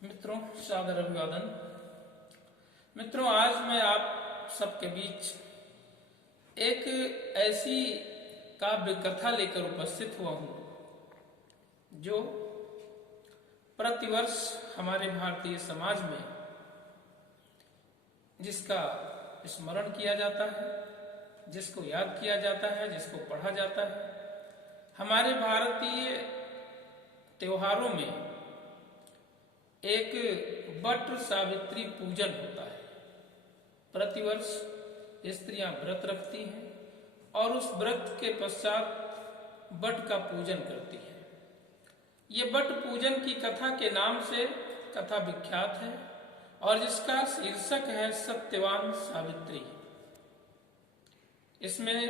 मित्रों, सादर अभिवादन। मित्रों, आज मैं आप सबके बीच एक ऐसी काव्य कथा लेकर उपस्थित हुआ हूं जो प्रतिवर्ष हमारे भारतीय समाज में जिसका स्मरण किया जाता है, जिसको याद किया जाता है, जिसको पढ़ा जाता है। हमारे भारतीय त्योहारों में एक वट सावित्री पूजन होता है। प्रतिवर्ष स्त्रियां व्रत रखती हैं और उस व्रत के पश्चात वट का पूजन करती हैं। ये वट पूजन की कथा के नाम से कथा विख्यात है और जिसका शीर्षक है सत्यवान सावित्री। इसमें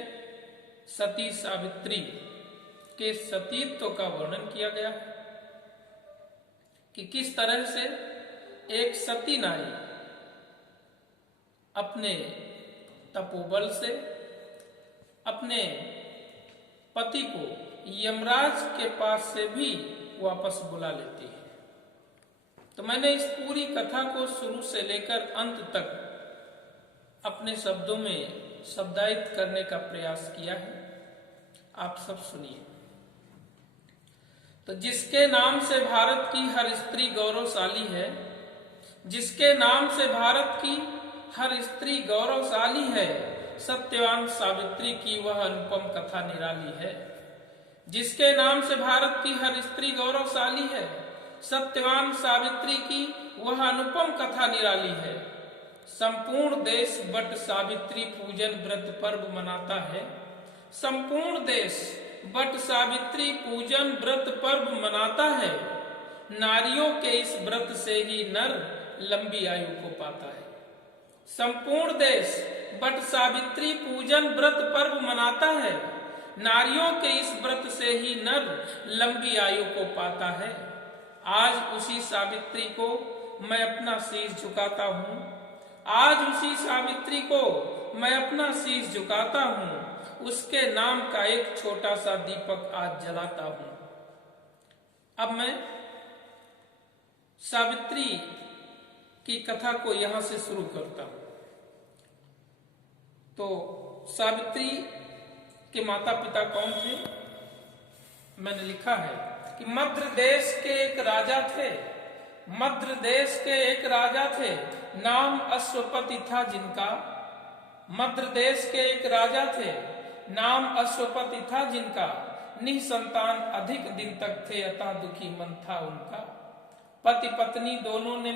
सती सावित्री के सतीत्व का वर्णन किया गया है कि किस तरह से एक सती नारी अपने तपोबल से अपने पति को यमराज के पास से भी वापस बुला लेती है। तो मैंने इस पूरी कथा को शुरू से लेकर अंत तक अपने शब्दों में शब्दायित करने का प्रयास किया है। आप सब सुनिए। तो जिसके नाम से भारत की हर स्त्री गौरवशाली है, जिसके नाम से भारत की हर स्त्री गौरवशाली है, सत्यवान सावित्री की वह अनुपम कथा निराली है। जिसके नाम से भारत की हर स्त्री गौरवशाली है, सत्यवान सावित्री की वह अनुपम कथा निराली है। संपूर्ण देश वट सावित्री पूजन व्रत पर्व मनाता है। संपूर्ण देश वट सावित्री पूजन व्रत पर्व मनाता है। नारियों के इस व्रत से ही नर लंबी आयु को पाता है। संपूर्ण देश वट सावित्री पूजन व्रत पर्व मनाता है। नारियों के इस व्रत से ही नर लंबी आयु को पाता है। आज उसी सावित्री को मैं अपना शीश झुकाता हूँ। आज उसी सावित्री को मैं अपना शीश झुकाता हूँ। उसके नाम का एक छोटा सा दीपक आज जलाता हूं। अब मैं सावित्री की कथा को यहां से शुरू करता हूं। तो सावित्री के माता पिता कौन थे? मैंने लिखा है कि मद्र देश के एक राजा थे। मद्र देश के एक राजा थे, नाम अश्वपति था जिनका। मद्र देश के एक राजा थे, नाम अश्वपति था जिनका। निसंतान अधिक दिन तक थे, अतः दुखी मन था उनका। पति पत्नी दोनों ने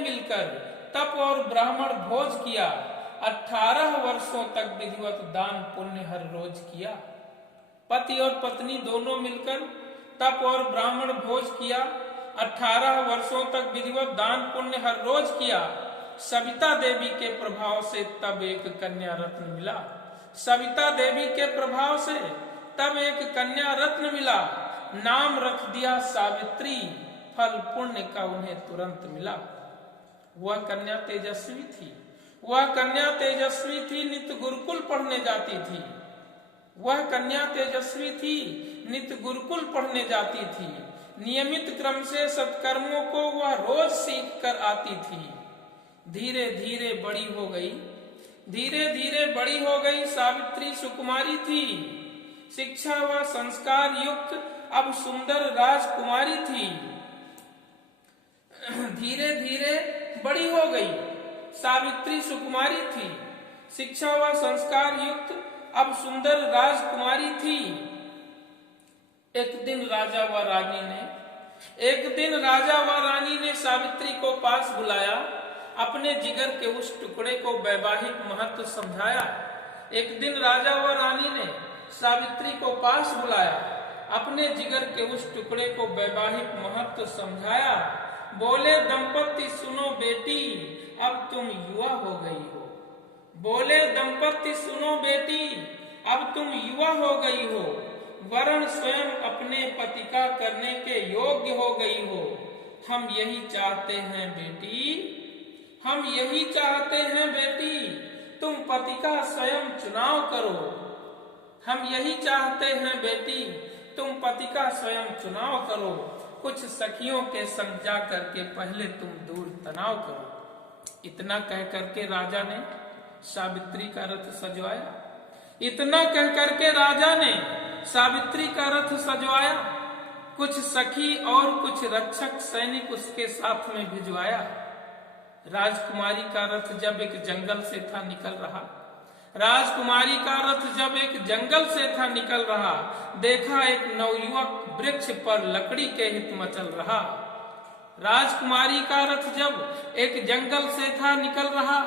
मिलकर तप और ब्राह्मण भोज किया। 18 वर्षों तक विधिवत दान पुण्य हर रोज किया। पति और पत्नी दोनों मिलकर तप और ब्राह्मण भोज किया। 18 वर्षों तक विधिवत दान पुण्य हर रोज किया। सविता देवी के प्रभाव से तब एक कन्या रत्न मिला। सविता देवी के प्रभाव से तब एक कन्या रत्न मिला। नाम रख दिया सावित्री, फल पुण्य का उन्हें तुरंत मिला। वह कन्या तेजस्वी थी। वह कन्या तेजस्वी थी, नित्य गुरुकुल पढ़ने जाती थी। वह कन्या तेजस्वी थी, नित्य गुरुकुल पढ़ने जाती थी। नियमित क्रम से सत्कर्मों को वह रोज सीख कर आती थी। धीरे धीरे बड़ी हो गई। धीरे धीरे बड़ी हो गई। सावित्री सुकुमारी थी। शिक्षा व संस्कार युक्त अब सुंदर राजकुमारी थी। धीरे धीरे बड़ी हो गई। सावित्री सुकुमारी थी। शिक्षा व संस्कार युक्त अब सुंदर राजकुमारी थी। एक दिन राजा व रानी ने सावित्री को पास बुलाया। अपने जिगर के उस टुकड़े को वैवाहिक महत्व समझाया। एक दिन राजा व रानी ने सावित्री को पास बुलाया। अपने जिगर के उस टुकड़े को वैवाहिक महत्व समझाया। बोले दंपति सुनो बेटी, अब तुम युवा हो गई हो। बोले दंपति सुनो बेटी, अब तुम युवा हो गई हो। वरण स्वयं अपने पति का करने के योग्य हो गई हो। हम यही चाहते हैं बेटी, हम यही चाहते हैं बेटी, तुम पति का स्वयं चुनाव करो। हम यही चाहते हैं बेटी, तुम पति का स्वयं चुनाव करो। कुछ सखियों के संग जा करके पहले तुम दूर तनाव करो। इतना कह करके राजा ने सावित्री का रथ सजवाया। इतना कह करके राजा ने सावित्री का रथ सजवाया। कुछ सखी और कुछ रक्षक सैनिक उसके साथ में भिजवाया। राजकुमारी का रथ जब एक जंगल से था निकल रहा, राजकुमारी का रथ जब एक जंगल से था निकल रहा, देखा एक नवयुवक वृक्ष पर लकड़ी के हित मचल रहा। राजकुमारी का रथ जब एक जंगल से था निकल रहा,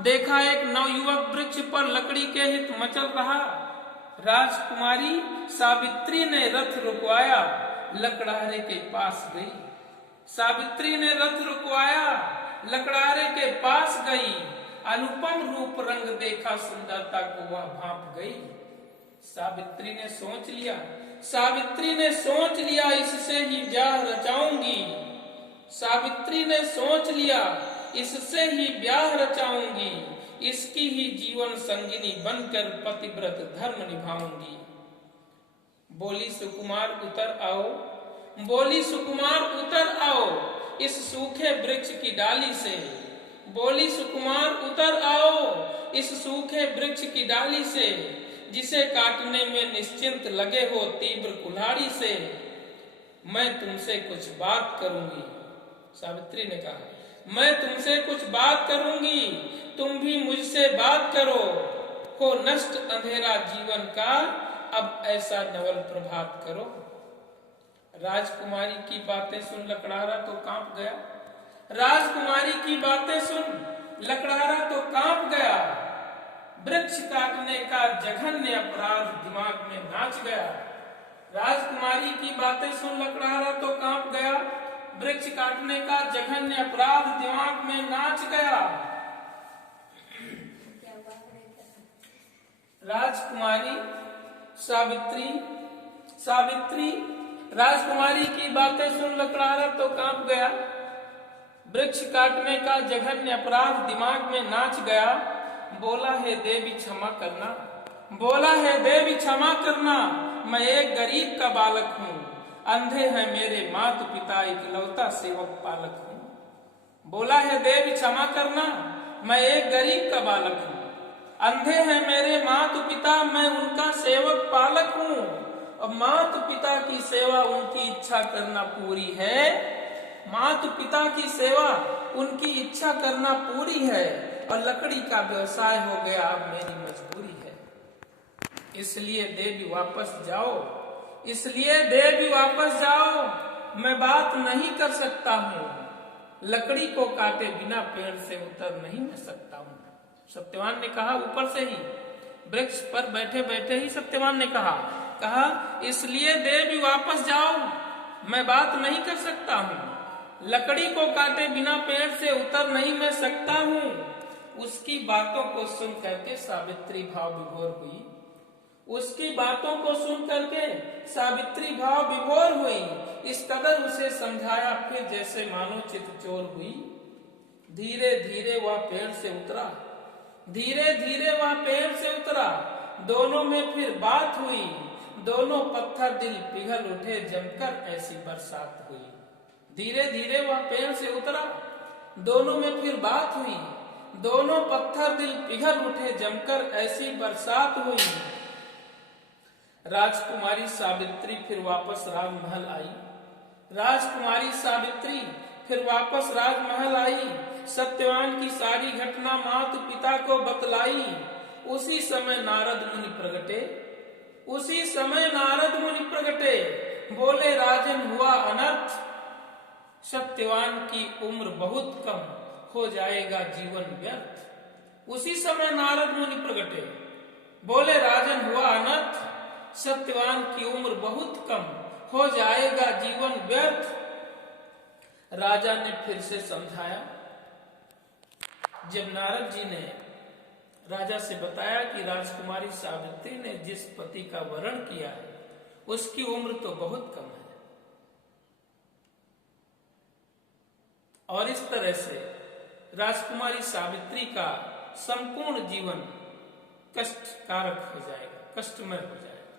देखा एक नवयुवक वृक्ष पर लकड़ी के हित मचल रहा। राजकुमारी सावित्री ने रथ रुकवाया, लकड़हारे के पास गई। सावित्री ने रथ रुकवाया, लकड़हारे के पास गई। अनुपम रूप रंग देखा, सुंदरता को वह भांप गई। सावित्री ने सोच लिया, सावित्री ने सोच लिया, इससे ही ब्याह रचाऊंगी। सावित्री ने सोच लिया, इससे ही ब्याह रचाऊंगी। इसकी ही जीवन संगिनी बनकर पतिव्रत धर्म निभाऊंगी। बोली सुकुमार उतर आओ, बोली सुकुमार उतर आओ इस सूखे वृक्ष की डाली से। बोली सुकुमार उतर आओ इस सूखे वृक्ष की डाली से, जिसे काटने में निश्चिंत लगे हो तीव्र कुल्हाड़ी से। मैं तुमसे कुछ बात करूंगी, सावित्री ने कहा, मैं तुमसे कुछ बात करूंगी, तुम भी मुझसे बात करो। हो नष्ट अंधेरा जीवन का, अब ऐसा नवल प्रभात करो। राजकुमारी की बातें सुन लकड़हारा तो कांप गया। राजकुमारी की बातें सुन लकड़हारा तो कांप गया। वृक्ष काटने का जघन्य अपराध दिमाग में नाच गया। राजकुमारी की बातें सुन लकड़हारा तो कांप गया। वृक्ष काटने का जघन्य अपराध दिमाग में नाच गया। राजकुमारी सावित्री, सावित्री राजकुमारी की बातें सुन लकड़हारा तो कांप गया। वृक्ष काटने का जघन्य अपराध दिमाग में नाच गया। बोला है देवी क्षमा करना, बोला है देवी क्षमा करना, मैं एक गरीब का बालक हूँ। अंधे हैं मेरे माता पिता, इकलौता सेवक पालक हूँ। बोला है देवी क्षमा करना, मैं एक गरीब का बालक हूँ। अंधे हैं मेरे माता पिता, मैं उनका सेवक पालक हूँ। अब माता पिता की सेवा उनकी इच्छा करना पूरी है, माता पिता की सेवा उनकी इच्छा करना पूरी है। और लकड़ी का व्यवसाय हो गया, अब मेरी मजबूरी है। इसलिए देवी वापस जाओ, इसलिए देवी वापस जाओ, मैं बात नहीं कर सकता हूँ। लकड़ी को काटे बिना पेड़ से उतर नहीं मैं सकता हूँ। सत्यवान ने कहा, ऊपर से ही वृक्ष पर बैठे बैठे ही सत्यवान ने कहा इसलिए देवी वापस जाओ, मैं बात नहीं कर सकता हूँ। लकड़ी को काटे बिना पेड़ से उतर नहीं मैं सकता हूँ। उसकी बातों को सुन करके सावित्री भाव विभोर हुई। उसकी बातों को सुन करके सावित्री भाव विभोर हुई। इस कदर उसे समझाया, फिर जैसे मानो चितचोर हुई। धीरे धीरे वह पेड़ से उतरा, धीरे धीरे वह पेड़ से उतरा। दोनों में फिर बात हुई। दोनों पत्थर दिल पिघल उठे, जमकर ऐसी बरसात हुई। धीरे धीरे वह पेड़ से उतरा, दोनों में फिर बात हुई। दोनों पत्थर दिल पिघल उठे, जमकर ऐसी बरसात हुई। राजकुमारी सावित्री फिर वापस राजमहल आई। राजकुमारी सावित्री फिर वापस राजमहल आई। सत्यवान की सारी घटना माता पिता को बतलाई। उसी समय नारद मुनि प्रगटे, उसी समय नारद मुनि प्रगटे। बोले, राजन हुआ अनर्थ, सत्यवान की उम्र बहुत कम, हो जाएगा जीवन व्यर्थ। उसी समय नारद मुनि प्रगटे, बोले, राजन हुआ अनर्थ, सत्यवान की उम्र बहुत कम, हो जाएगा जीवन व्यर्थ। राजा ने फिर से समझाया। जब नारद जी ने राजा से बताया कि राजकुमारी सावित्री ने जिस पति का वरण किया है उसकी उम्र तो बहुत कम है, और इस तरह से राजकुमारी सावित्री का संपूर्ण जीवन कष्टकारक हो जाएगा, कष्टमय हो जाएगा,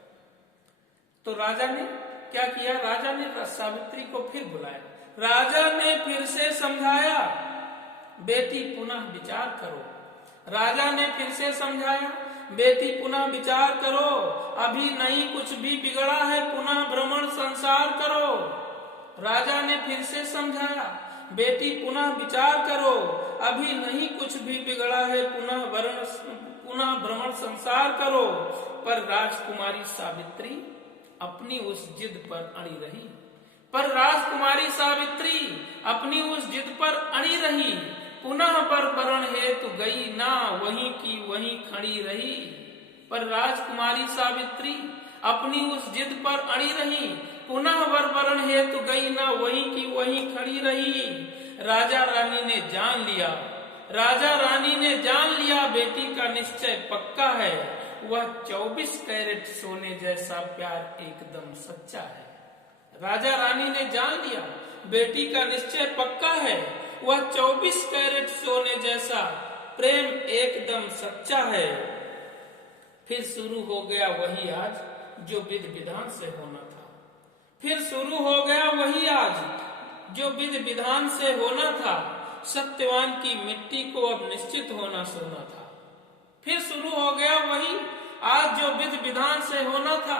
तो राजा ने क्या किया, राजा ने सावित्री को फिर बुलाया। राजा ने फिर से समझाया, बेटी पुनः विचार करो। राजा ने फिर से समझाया, बेटी पुनः विचार करो, अभी नहीं कुछ भी बिगड़ा है, पुनः भ्रमण संसार करो। राजा ने फिर से समझाया, बेटी पुनः विचार करो, अभी नहीं कुछ भी बिगड़ा है, पुनः भ्रमण संसार करो। पर राजकुमारी सावित्री अपनी उस जिद पर अड़ी रही। पर राजकुमारी सावित्री अपनी उस जिद पर अड़ी रही। पुनः पर वरण हेतु गई ना, वहीं की वहीं खड़ी रही। पर राजकुमारी सावित्री अपनी उस जिद पर अड़ी रही। पुनः वरण हेतु गई ना, वहीं की वहीं खड़ी रही। राजा रानी ने जान लिया, राजा रानी ने जान लिया, बेटी का निश्चय पक्का है। वह 24 कैरेट सोने जैसा प्यार एकदम सच्चा है। राजा रानी ने जान लिया, बेटी का निश्चय पक्का है। वह 24 कैरेट सोने जैसा प्रेम एकदम सच्चा है। फिर शुरू हो गया वही आज जो विधि विधान से होना था। फिर शुरू हो गया वही आज जो विधि विधान से होना था। सत्यवान की मिट्टी को अब निश्चित होना सोना था। फिर शुरू हो गया वही आज जो विधि विधान से होना था।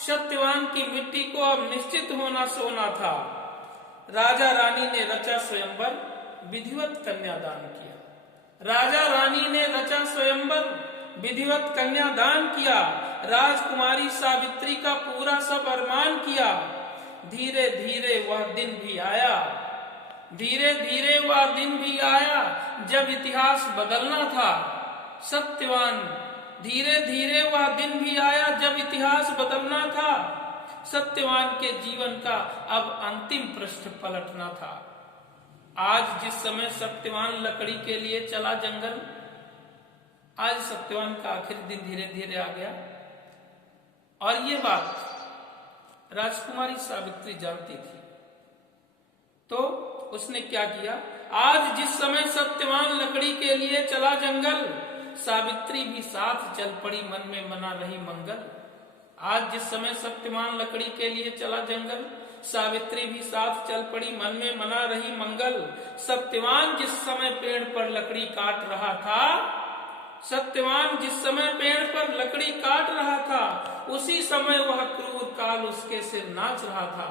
सत्यवान की मिट्टी को अब निश्चित होना सोना था। राजा रानी ने रचा स्वयंवर, विधिवत कन्यादान किया। राजा रानी ने रचा स्वयंवर, विधिवत कन्यादान किया। राजकुमारी सावित्री का पूरा सब अरमान किया। धीरे धीरे वह दिन भी आया, धीरे धीरे वह दिन भी आया जब इतिहास बदलना था। सत्यवान, धीरे धीरे वह दिन भी आया जब इतिहास बदलना था। सत्यवान के जीवन का अब अंतिम पृष्ठ पलटना था। आज जिस समय सत्यवान लकड़ी के लिए चला जंगल, आज सत्यवान का आखिरी दिन धीरे धीरे आ गया। और ये बात राजकुमारी सावित्री जानती थी, तो उसने क्या किया, आज जिस समय सत्यवान लकड़ी के लिए चला जंगल, सावित्री भी साथ चल पड़ी, मन में मना रही मंगल। आज जिस समय सत्यवान लकड़ी के लिए चला जंगल, सावित्री भी साथ चल पड़ी, मन में मना रही मंगल। सत्यवान जिस समय पेड़ पर लकड़ी काट रहा था, सत्यवान जिस समय पेड़ पर लकड़ी काट रहा था, उसी समय वह क्रूर काल उसके सिर नाच रहा था।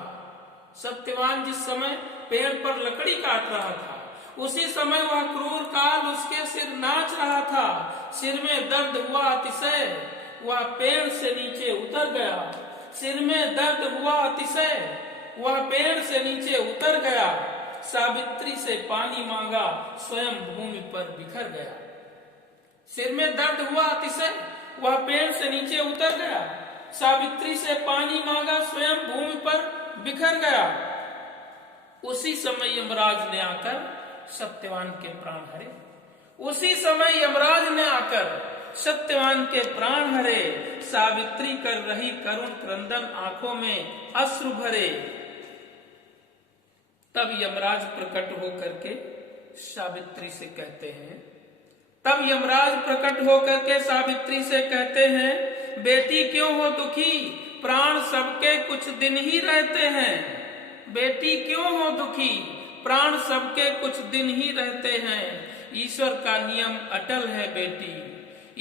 सत्यवान जिस समय पेड़ पर लकड़ी काट रहा था, उसी समय वह क्रूर काल उसके सिर नाच रहा था। सिर में दर्द हुआ अतिशय, वह पेड़ से नीचे उतर गया। सिर में दर्द हुआ अतिशय, वह पेड़ से नीचे उतर गया। सावित्री से पानी मांगा, स्वयं भूमि पर बिखर गया। सिर में दर्द हुआ अतिशय, वह पेड़ से नीचे उतर गया। सावित्री से पानी मांगा, स्वयं भूमि पर बिखर गया। उसी समय यमराज ने आकर सत्यवान के प्राण हरे। उसी समय यमराज ने आकर सत्यवान के प्राण हरे। सावित्री कर रही करुण क्रंदन, आंखों में अश्रु भरे। तब यमराज प्रकट होकर के सावित्री से कहते हैं, तब यमराज प्रकट होकर के सावित्री से कहते हैं, बेटी क्यों हो दुखी, प्राण सबके कुछ दिन ही रहते हैं। बेटी क्यों हो दुखी, प्राण सबके कुछ दिन ही रहते हैं। ईश्वर का नियम अटल है बेटी,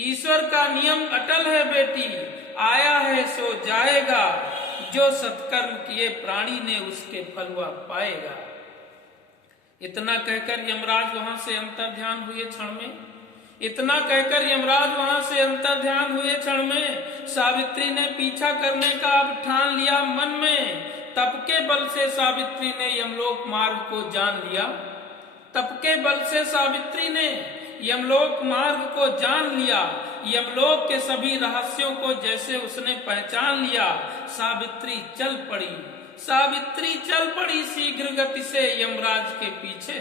ईश्वर का नियम अटल है बेटी। आया है सो जाएगा, जो सत्कर्म किए प्राणी ने उसके फल वह पाएगा। इतना कहकर यमराज वहां से अंतर्ध्यान हुए क्षण में, इतना कहकर यमराज वहां से अंतर्ध्यान हुए क्षण में सावित्री ने पीछा करने का अब ठान लिया मन में। तप के बल से सावित्री ने यमलोक मार्ग को जान लिया। तप के बल से सावित्री ने यमलोक मार्ग को जान लिया। यमलोक के सभी रहस्यों को जैसे उसने पहचान लिया। सावित्री चल पड़ी, सावित्री चल पड़ी शीघ्र गति से यमराज के पीछे।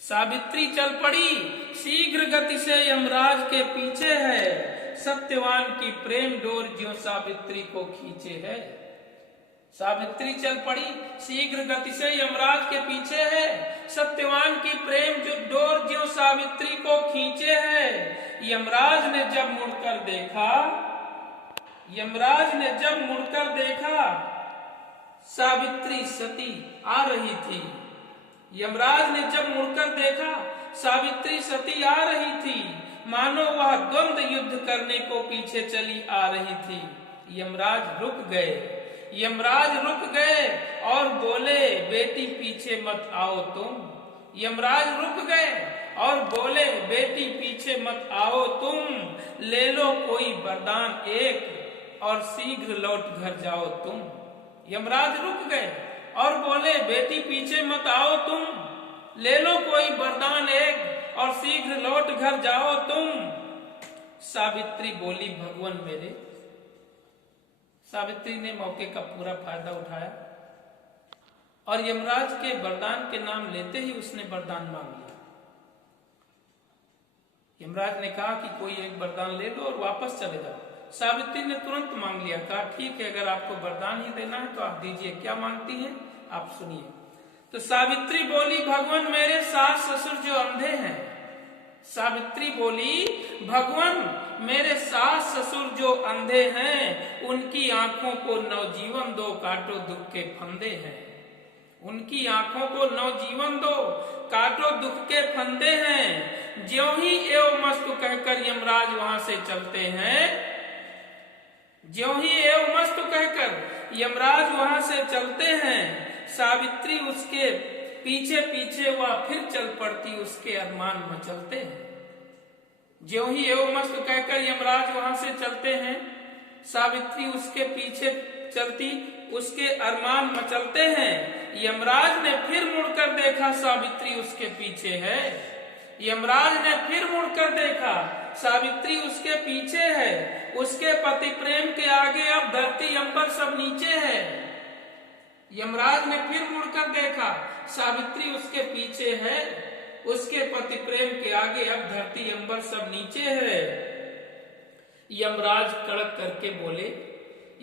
सावित्री चल पड़ी शीघ्र गति से यमराज के पीछे है। सत्यवान की प्रेम डोर ज्यों सावित्री को खींचे है। सावित्री चल पड़ी शीघ्र गति से यमराज के पीछे है। सत्यवान की प्रेम जो डोर ज्यों सावित्री को खींचे है। यमराज ने जब मुड़कर देखा, यमराज ने जब मुड़कर देखा सावित्री सती आ रही थी। यमराज ने जब मुड़कर देखा, सावित्री सती आ रही थी, मानो वह द्वंद्व युद्ध करने को पीछे चली आ रही थी। यमराज रुक गए और बोले, बेटी पीछे मत आओ तुम। यमराज रुक गए और बोले, बेटी पीछे मत आओ तुम, ले लो कोई वरदान एक और शीघ्र लौट घर जाओ तुम। यमराज रुक गए और बोले, बेटी पीछे मत आओ तुम, ले लो कोई वरदान एक और शीघ्र लौट घर जाओ तुम। सावित्री बोली, भगवान मेरे। सावित्री ने मौके का पूरा फायदा उठाया और यमराज के वरदान के नाम लेते ही उसने वरदान मांग लिया। यमराज ने कहा कि कोई एक वरदान ले लो और वापस चले जाओ। सावित्री ने तुरंत मांग लिया, कहा ठीक है, अगर आपको वरदान ही देना है तो आप दीजिए। क्या मांगती हैं आप सुनिए। तो सावित्री बोली, भगवान मेरे सास ससुर जो अंधे हैं। सावित्री बोली, भगवान मेरे सास ससुर जो अंधे हैं, उनकी आंखों को नवजीवन दो, काटो दुख के फंदे हैं। उनकी आंखों को नवजीवन दो, काटो दुख के फंदे हैं। ज्यों ही एवं मस्तु कहकर यमराज वहां से चलते हैं, ज्यों ही एवं मस्तु कहकर यमराज वहां से चलते हैं, सावित्री उसके पीछे पीछे वह फिर चल पड़ती, उसके अरमान मचलते हैं। ज्यों ही एवं मस्तु कहकर यमराज वहां से चलते हैं, सावित्री उसके पीछे चलती, उसके अरमान मचलते हैं। यमराज ने फिर मुड़कर देखा, सावित्री उसके पीछे है। यमराज ने फिर मुड़कर देखा, सावित्री उसके पीछे है। उसके पति प्रेम के आगे अब धरती अंबर सब नीचे है। यमराज ने फिर मुड़कर देखा, सावित्री उसके पीछे है। उसके पति प्रेम के आगे अब धरती अंबर सब नीचे है। यमराज कड़क करके बोले,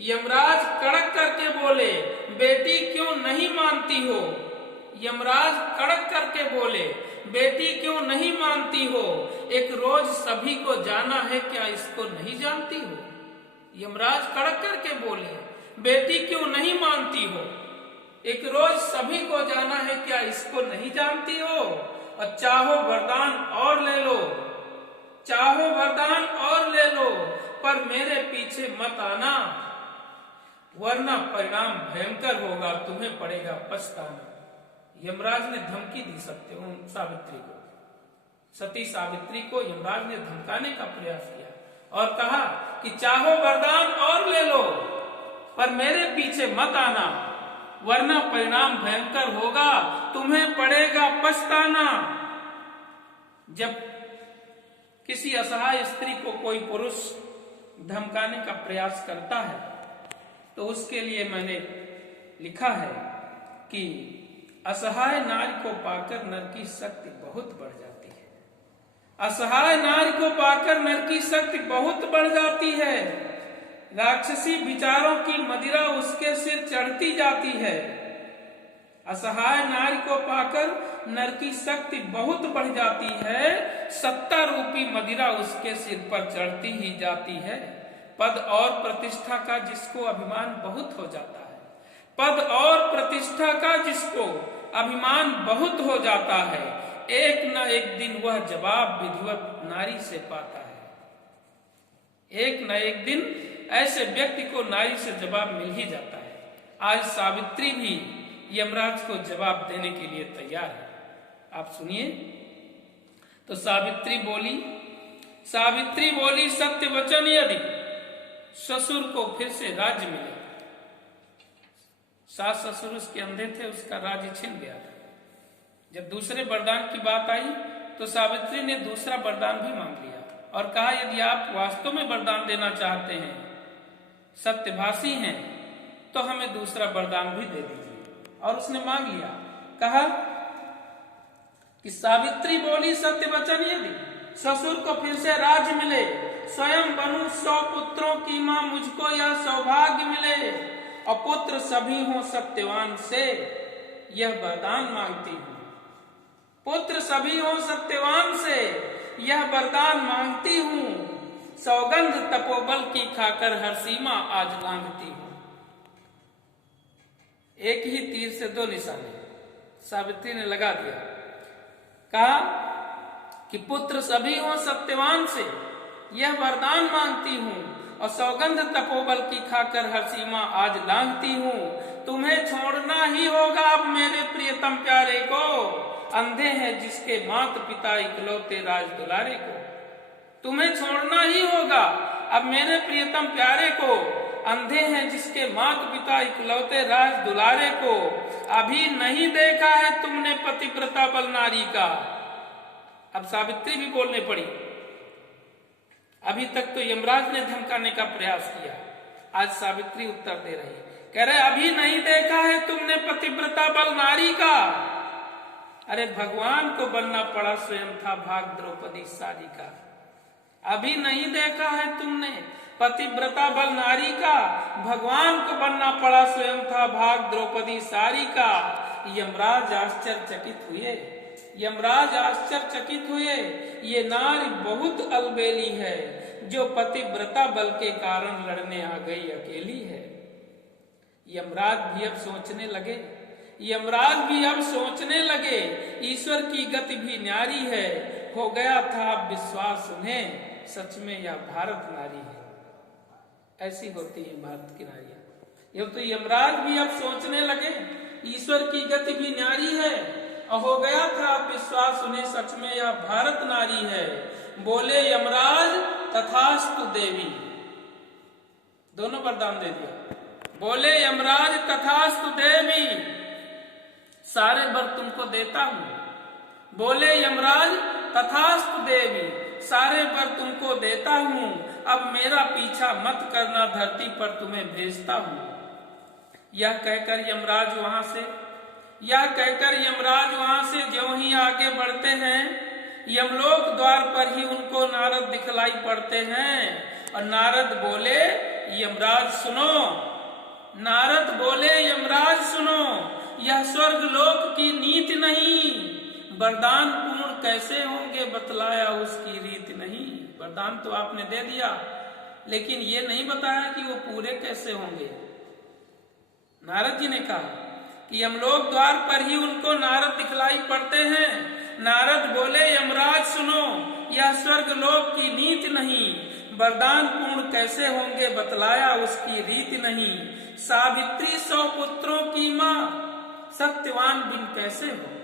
यमराज कड़क करके बोले, बेटी क्यों नहीं मानती हो। यमराज कड़क करके बोले, बेटी क्यों नहीं मानती हो। एक रोज सभी को जाना है, क्या इसको नहीं जानती हो। यमराज कड़क करके बोले, बेटी क्यों नहीं मानती हो। एक रोज सभी को जाना है, क्या इसको नहीं जानती हो। और चाहो वरदान और ले लो, चाहो वरदान और ले लो, पर मेरे पीछे मत आना, वरना परिणाम भयंकर होगा, तुम्हें पड़ेगा पछताना। यमराज ने धमकी दी सावित्री को, सती सावित्री को यमराज ने धमकाने का प्रयास किया और कहा कि चाहो वरदान और ले लो, पर मेरे पीछे मत आना, वरना परिणाम भयंकर होगा, तुम्हें पड़ेगा पछताना। जब किसी असहाय स्त्री को कोई पुरुष धमकाने का प्रयास करता है तो उसके लिए मैंने लिखा है कि असहाय नारी को पाकर नर की शक्ति बहुत बढ़ जाती है। असहाय नारी को पाकर नर की शक्ति बहुत बढ़ जाती है। राक्षसी विचारों की मदिरा उसके सिर चढ़ती जाती है। असहाय नारी को पाकर नर की शक्ति बहुत बढ़ जाती है। सत्ता रूपी मदिरा उसके सिर पर चढ़ती ही जाती है। पद और प्रतिष्ठा का जिसको अभिमान बहुत हो जाता है, पद और प्रतिष्ठा का जिसको अभिमान बहुत हो जाता है, एक न एक दिन वह जवाब विधिवत नारी से पाता है। एक न एक दिन ऐसे व्यक्ति को नारी से जवाब मिल ही जाता है। आज सावित्री भी यमराज को जवाब देने के लिए तैयार है। आप सुनिए। तो सावित्री बोली, सत्य वचन यदि ससुर को फिर से राज्य मिले। सास ससुर उसके अंधे थे, उसका राज्य छिन गया था। जब दूसरे वरदान की बात आई तो सावित्री ने दूसरा वरदान भी मांग लिया और कहा, यदि आप वास्तव में वरदान देना चाहते हैं, सत्यभाषी हैं, तो हमें दूसरा वरदान भी दे दीजिए। और उसने मांग लिया। कहा कि सावित्री बोली, सत्य वचन यदि ससुर को फिर से राज्य मिले, स्वयं बनूं 100 पुत्रों की मां, मुझको यह सौभाग्य मिले, और पुत्र सभी हों सत्यवान से, यह वरदान मांगती हूं। पुत्र सभी हों सत्यवान से, यह वरदान मांगती हूं। सौगंध तपोबल की खाकर हर सीमा आज लांघती हूं। एक ही तीर से दो निशाने सावित्री ने लगा दिया। कहा कि पुत्र सभी हो सत्यवान से, यह वरदान मांगती हूँ, और सौगंध तपोबल की खाकर हर सीमा आज लांघती हूँ। तुम्हें छोड़ना ही होगा अब मेरे प्रियतम प्यारे को, अंधे हैं जिसके माता पिता इकलौते राज दुलारे को। तुम्हें छोड़ना ही होगा अब मेरे प्रियतम प्यारे को, अंधे हैं जिसके माता पिता इकलौते राज दुलारे को। अभी नहीं देखा है तुमने पतिव्रता बल नारी का। अब सावित्री भी बोलने पड़ी। अभी तक तो यमराज ने धमकाने का प्रयास किया, आज सावित्री उत्तर दे रही, कह रहे अभी नहीं देखा है तुमने पतिव्रता बल नारी का। अरे भगवान को बनना पड़ा, स्वयं था भाग द्रौपदी सारी का। अभी नहीं देखा है तुमने पतिव्रता बल नारी का, भगवान को बनना पड़ा, स्वयं था भाग द्रौपदी सारी का। यमराज आश्चर्यचकित हुए, यमराज आश्चर्यचकित हुए, ये नारी बहुत अलबेली है, जो पतिव्रता बल के कारण लड़ने आ गई अकेली है। यमराज भी अब सोचने लगे, यमराज भी अब सोचने लगे, ईश्वर की गति भी न्यारी है। हो गया था अब विश्वास उन्हें, सच में यह भारत नारी है। ऐसी होती है भारत की नारियां। ये तो यमराज भी अब सोचने लगे, ईश्वर की गति भी न्यारी है, और हो गया था अब विश्वास उन्हें, सच में यह भारत नारी है। बोले यमराज तथास्तु देवी, दोनों वरदान दे दिया। बोले यमराज तथास्तु देवी, सारे वर तुमको देता हूँ। बोले यमराज तथास्तु देवी, सारे वर तुमको देता हूँ। अब मेरा पीछा मत करना, धरती पर तुम्हें भेजता हूँ। यह कहकर यमराज वहां से, यह कहकर यमराज वहां से ज्यों ही आगे बढ़ते हैं, यमलोक द्वार पर ही उनको नारद दिखलाई पड़ते हैं। और नारद बोले यमराज सुनो, नारद बोले यमराज सुनो, यह स्वर्ग लोक की नीति नहीं, वरदान पूर्ण कैसे होंगे बतलाया उसकी रीत नहीं। वरदान तो आपने दे दिया, लेकिन ये नहीं बताया कि वो पूरे कैसे होंगे। नारद जी ने कहा कि यमलोक द्वार पर ही उनको नारद दिखलाई पड़ते हैं। नारद बोले यमराज सुनो, यह स्वर्ग लोक की नीति नहीं, वरदान पूर्ण कैसे होंगे बतलाया उसकी रीति नहीं। सावित्री 100 पुत्रों की माँ, सत्यवान बिन कैसे हो।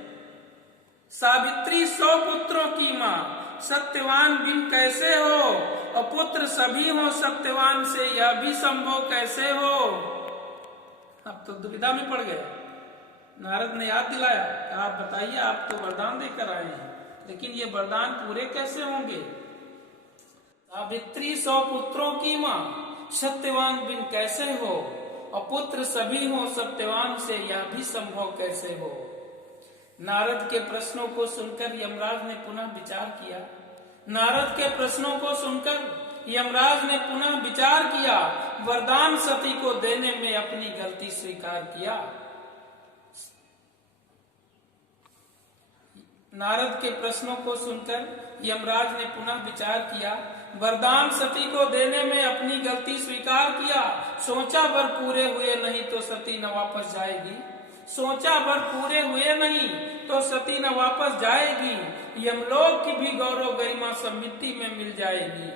सावित्री 100 पुत्रों की माँ, सत्यवान बिन कैसे हो। और पुत्र सभी हो सत्यवान से, यह भी संभव कैसे हो। अब तो दुविधा में पड़ गए। नारद ने याद दिलाया, आप बताइए, आप तो वरदान देकर आए हैं, लेकिन ये वरदान पूरे कैसे होंगे। सावित्री 100 पुत्रों की माँ, सत्यवान बिन कैसे हो। और पुत्र सभी हो सत्यवान से, यह भी संभव कैसे हो। नारद के प्रश्नों को सुनकर यमराज ने पुनः विचार किया। नारद के प्रश्नों को सुनकर यमराज ने पुनः विचार किया, वरदान सती को देने में अपनी गलती स्वीकार किया। नारद के प्रश्नों को सुनकर यमराज ने पुनः विचार किया, वरदान सती को देने में अपनी गलती स्वीकार किया। सोचा वर पूरे हुए नहीं तो सती न वापस जाएगी, सोचा वर पूरे हुए नहीं तो सती न वापस जाएगी। यमलोक की भी गौरव गरिमा सब मिट्टी में मिल जाएगी।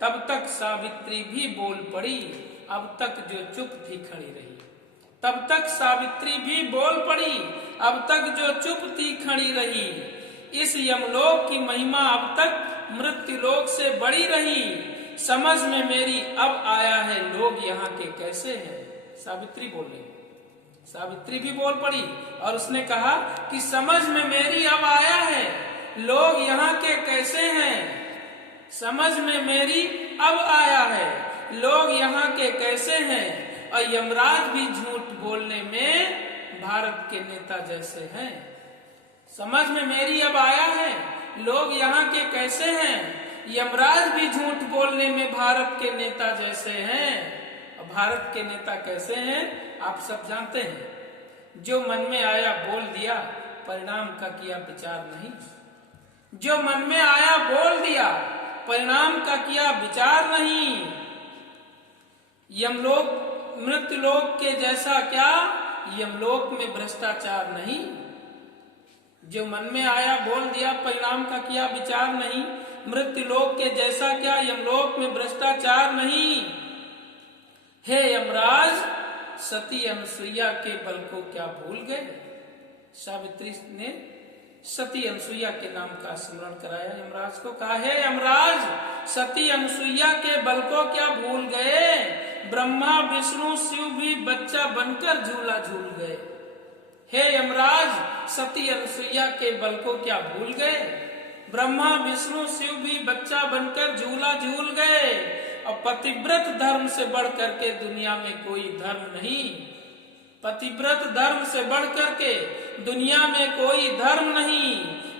तब तक सावित्री भी बोल पड़ी, अब तक जो चुप थी खड़ी रही। तब तक सावित्री भी बोल पड़ी, अब तक जो चुप थी खड़ी रही। इस यमलोक की महिमा अब तक मृत्युलोक से बड़ी रही। समझ में मेरी अब आया है लोग यहाँ के कैसे हैं। सावित्री बोल रही, सावित्री भी बोल पड़ी और उसने कहा कि समझ में मेरी अब आया है लोग यहाँ के कैसे हैं। समझ में मेरी अब आया है लोग यहाँ के कैसे हैं। और यमराज भी झूठ बोलने में भारत के नेता जैसे हैं। समझ में मेरी अब आया है लोग यहाँ के कैसे हैं। यमराज भी झूठ बोलने में भारत के नेता जैसे हैं। और भारत के नेता कैसे हैं आप सब जानते हैं। जो मन में आया बोल दिया, परिणाम का किया विचार नहीं। जो मन में आया बोल दिया, परिणाम का किया विचार नहीं। यमलोक मृत्युलोक के जैसा क्या, यमलोक में भ्रष्टाचार नहीं। जो मन में आया बोल दिया, परिणाम का किया विचार नहीं। मृत्यु लोक के जैसा क्या यमलोक में भ्रष्टाचार नहीं। हे यमराज, सती अनुसुईया के बल को क्या भूल गए। सावित्री ने सती अनुसुईया के नाम का स्मरण कराया, यमराज को कहा, हे यमराज, सती अनुसुईया के बल को क्या भूल गए। ब्रह्मा विष्णु शिव भी बच्चा बनकर झूला झूल गए। हे यमराज, सती अनुसुईया के बल को क्या भूल गए। ब्रह्मा विष्णु शिव भी बच्चा बनकर झूला झूल गए। और पतिव्रत धर्म से बढ़ करके दुनिया में कोई धर्म नहीं। पतिव्रत धर्म से बढ़ करके दुनिया में कोई धर्म नहीं।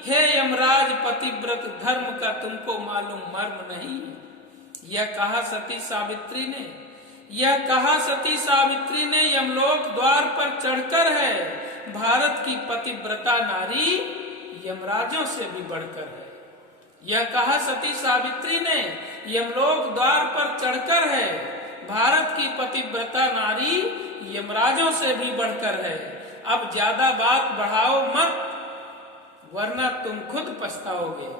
हे यमराज, पतिव्रत धर्म का तुमको मालूम मर्म नहीं। यह कहा सती सावित्री ने, यह कहा सती सावित्री ने यमलोक द्वार पर चढ़कर है। भारत की पतिव्रता नारी यमराजों से भी बढ़कर है। यह कहा सती सावित्री ने यमलोक द्वार पर चढ़कर है। भारत की पतिव्रता नारी यमराजों से भी बढ़कर है। अब ज्यादा बात बढ़ाओ मत, वरना तुम खुद पछताओगे।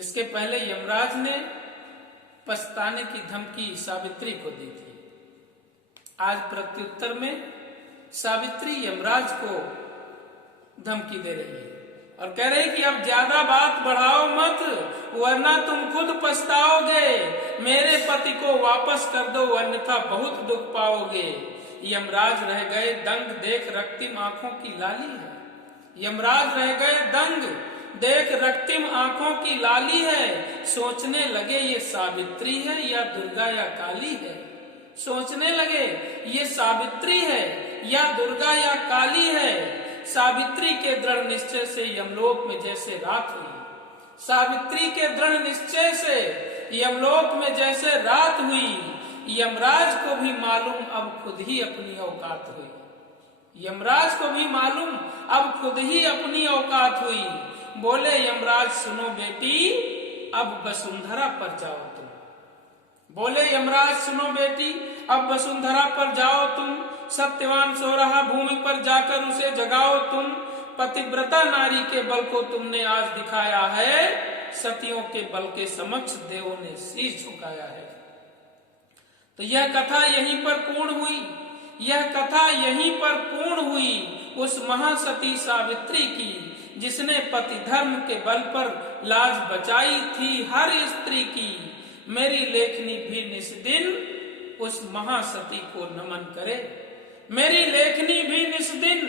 इसके पहले यमराज ने पछताने की धमकी सावित्री को दी थी। आज प्रत्युत्तर में सावित्री यमराज को धमकी दे रही है और कह रही कि अब ज्यादा बात बढ़ाओ मत, वरना तुम खुद पछताओगे। मेरे पति को वापस कर दो, अन्यथा बहुत दुख पाओगे। यमराज रह गए दंग, देख रक्तिम आंखों की लाली है। यमराज रह गए दंग, देख रक्तिम आंखों की लाली है। सोचने लगे ये सावित्री है या दुर्गा या काली है। सोचने लगे ये सावित्री है या दुर्गा या काली है। सावित्री के दृढ़ निश्चय से यमलोक में जैसे रात हुई। सावित्री के दृढ़ निश्चय से यमलोक में जैसे रात हुई। यमराज को भी मालूम अब खुद ही अपनी औकात हुई। यमराज को भी मालूम अब खुद ही अपनी औकात हुई। बोले यमराज, सुनो बेटी, अब वसुंधरा पर जाओ तुम। बोले यमराज, सुनो बेटी, अब वसुंधरा पर जाओ तुम। सत्यवान सो रहा भूमि पर जाकर उसे जगाओ तुम। पतिव्रता नारी के बल को तुमने आज दिखाया है। सतियों के बल के समक्ष देवों ने शीश झुकाया है। तो यह कथा यहीं पर पूर्ण हुई। यह कथा यहीं पर पूर्ण हुई उस महासती सावित्री की, जिसने पति धर्म के बल पर लाज बचाई थी हर स्त्री की। मेरी लेखनी भी निस्दिन उस महासती को नमन करे। मेरी लेखनी भी निस्दिन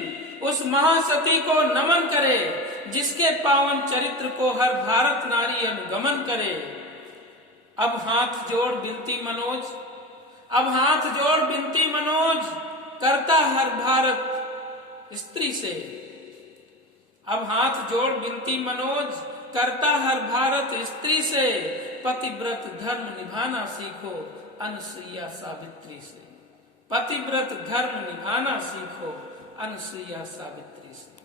उस महासती को नमन करे, जिसके पावन चरित्र को हर भारत नारी अनुगमन करे। अब हाथ जोड़ बिनती मनोज, अब हाथ जोड़ बिनती मनोज, करता हर भारत स्त्री से। अब हाथ जोड़ बिनती मनोज, करता हर भारत स्त्री से। पतिव्रत धर्म निभाना सीखो अनुसुईया सावित्री से। पतिव्रत धर्म निभाना सीखो अनुसुईया सावित्री से।